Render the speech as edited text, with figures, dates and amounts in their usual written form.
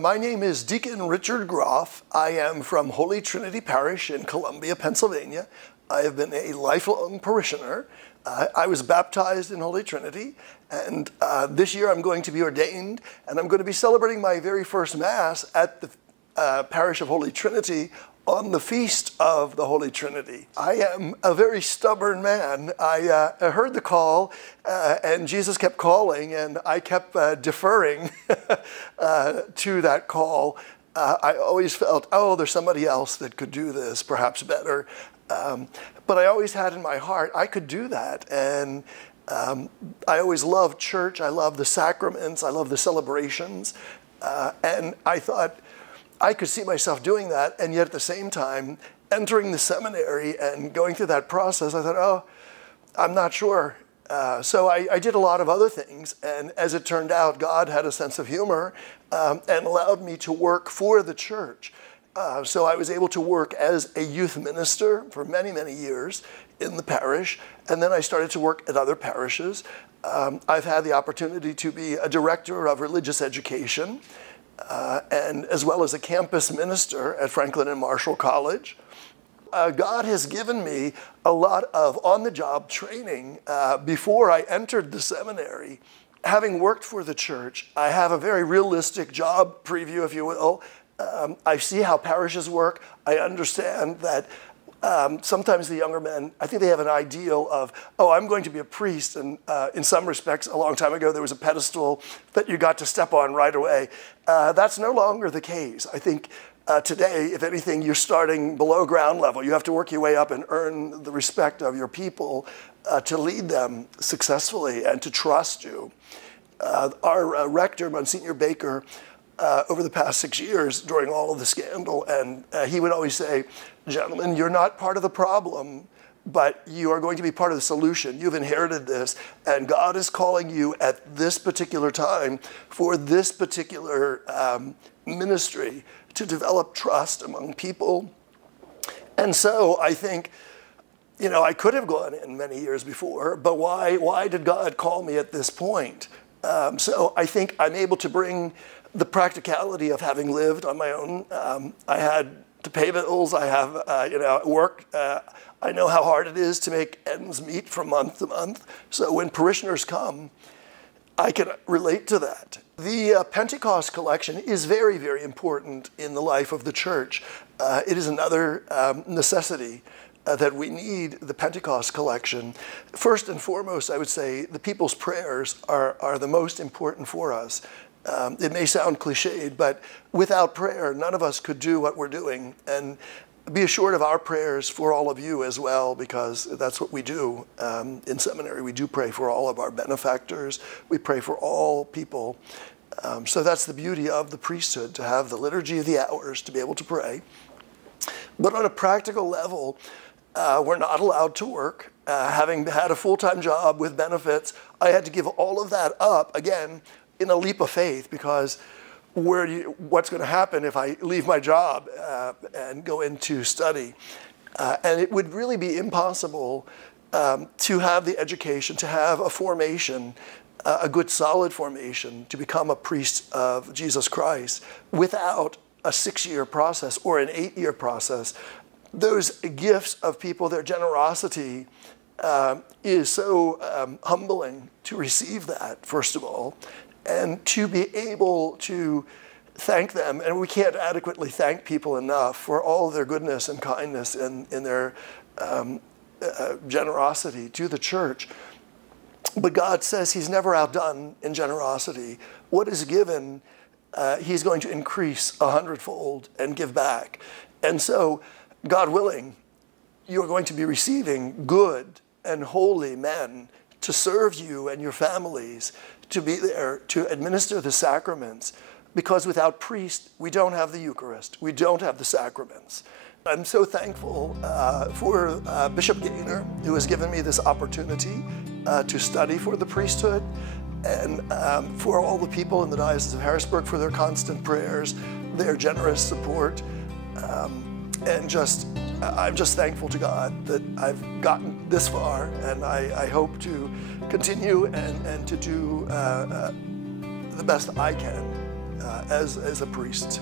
My name is Deacon Richard Groff. I am from Holy Trinity Parish in Columbia, Pennsylvania. I have been a lifelong parishioner. I was baptized in Holy Trinity, and this year I'm going to be ordained, and I'm going to be celebrating my very first Mass at the parish of Holy Trinity on the Feast of the Holy Trinity. I am a very stubborn man. I heard the call, and Jesus kept calling, and I kept deferring to that call. I always felt, oh, there's somebody else that could do this, perhaps better. But I always had in my heart, I could do that. And I always loved church. I loved the sacraments. I loved the celebrations. And I thought, I could see myself doing that, and yet at the same time, entering the seminary and going through that process, I thought, oh, I'm not sure. So I did a lot of other things, and as it turned out, God had a sense of humor and allowed me to work for the church. So I was able to work as a youth minister for many, many years in the parish, and then I started to work at other parishes. I've had the opportunity to be a director of religious education, and as well as a campus minister at Franklin and Marshall College. God has given me a lot of on-the-job training before I entered the seminary. Having worked for the church, I have a very realistic job preview, if you will. I see how parishes work. I understand that sometimes the younger men, I think they have an ideal of, oh, I'm going to be a priest. And in some respects, a long time ago, there was a pedestal that you got to step on right away. That's no longer the case. I think today, if anything, you're starting below ground level. You have to work your way up and earn the respect of your people to lead them successfully and to trust you. Our rector, Monsignor Baker, over the past 6 years during all of the scandal, and he would always say, gentlemen, you're not part of the problem, but you are going to be part of the solution. You've inherited this, and God is calling you at this particular time for this particular ministry to develop trust among people. And so I think, you know, I could have gone in many years before, but why did God call me at this point? So I think I'm able to bring the practicality of having lived on my own. I had to pay bills. I have, work. I know how hard it is to make ends meet from month to month. So when parishioners come, I can relate to that. The Pentecost collection is very, very important in the life of the church. It is another necessity that we need the Pentecost collection. First and foremost, I would say the people's prayers are the most important for us. It may sound cliched, but without prayer, none of us could do what we're doing. And be assured of our prayers for all of you as well, because that's what we do. In seminary, we do pray for all of our benefactors. We pray for all people. So that's the beauty of the priesthood, to have the liturgy of the hours, to be able to pray. But on a practical level, we're not allowed to work. Having had a full-time job with benefits, I had to give all of that up, again, in a leap of faith, because what's going to happen if I leave my job and go into study? And it would really be impossible to have the education, to have a formation, a good solid formation, to become a priest of Jesus Christ without a 6-year process or an 8-year process. Those gifts of people, their generosity is so humbling to receive that, first of all, and to be able to thank them. And we can't adequately thank people enough for all of their goodness and kindness and their generosity to the church. But God says he's never outdone in generosity. What is given, he's going to increase 100-fold and give back. And so, God willing, you're going to be receiving good and holy men to serve you and your families, to be there to administer the sacraments, because without priests, we don't have the Eucharist. We don't have the sacraments. I'm so thankful for Bishop Gaynor, who has given me this opportunity to study for the priesthood, and for all the people in the Diocese of Harrisburg for their constant prayers, their generous support, and I'm just thankful to God that I've gotten this far, and I hope to continue and to do the best I can as a priest.